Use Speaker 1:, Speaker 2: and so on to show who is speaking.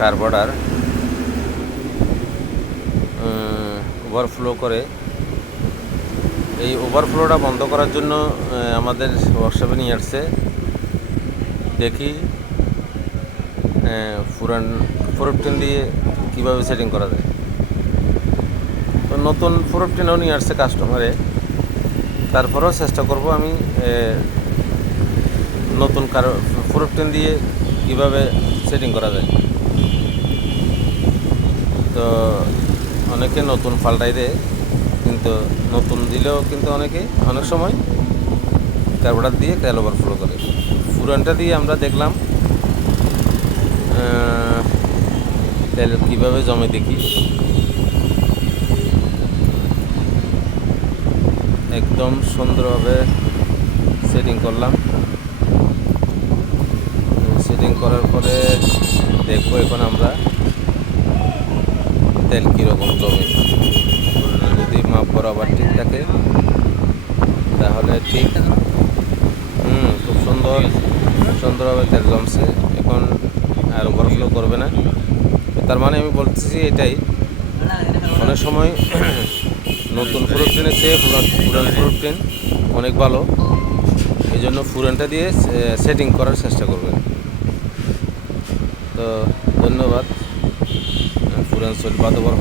Speaker 1: কার্বডার overflow করে। এই ওভারফ্লোটা বন্ধ করার জন্য আমাদের ওয়ার্কশপে নিয়ে আসছে। দেখি ফুরান ফোরটিন দিয়ে কীভাবে সেটিং করা যায়। তো নতুন ফোরটিনও নিয়ে আসছে কাস্টমারে তারপরেও চেষ্টা করব আমি নতুন কার ফোরটিন দিয়ে কীভাবে সেটিং করা যায়। তো অনেকে নতুন পাল্টাই দেয়, কিন্তু নতুন দিলেও কিন্তু অনেকে, অনেক সময় কার্বোটার দিয়ে তেল ওভারফ্লো করে। ফুরানটা দিয়ে আমরা দেখলাম তেল কীভাবে জমে দেখি। একদম সুন্দরভাবে সেটিং করলাম। সেটিং করার পরে দেখব এখন আমরা। তেল কীরকম জমে। যদি মাপ বরাবর ঠিক থাকে, তাহলে ঠিক। হুম, খুব সুন্দর সুন্দরভাবে তেল জমছে এখন আর ওভারফ্লো করবে না। তার মানে আমি বলতেছি এটাই। অনেক সময় নতুন প্রোটিনের চেয়ে পুরান পুরান প্রোটিন অনেক ভালো। এই জন্য ফুরানটা দিয়ে সেটিং করার চেষ্টা করবেন। তো ধন্যবাদ। ফুরান শৈল বাদবর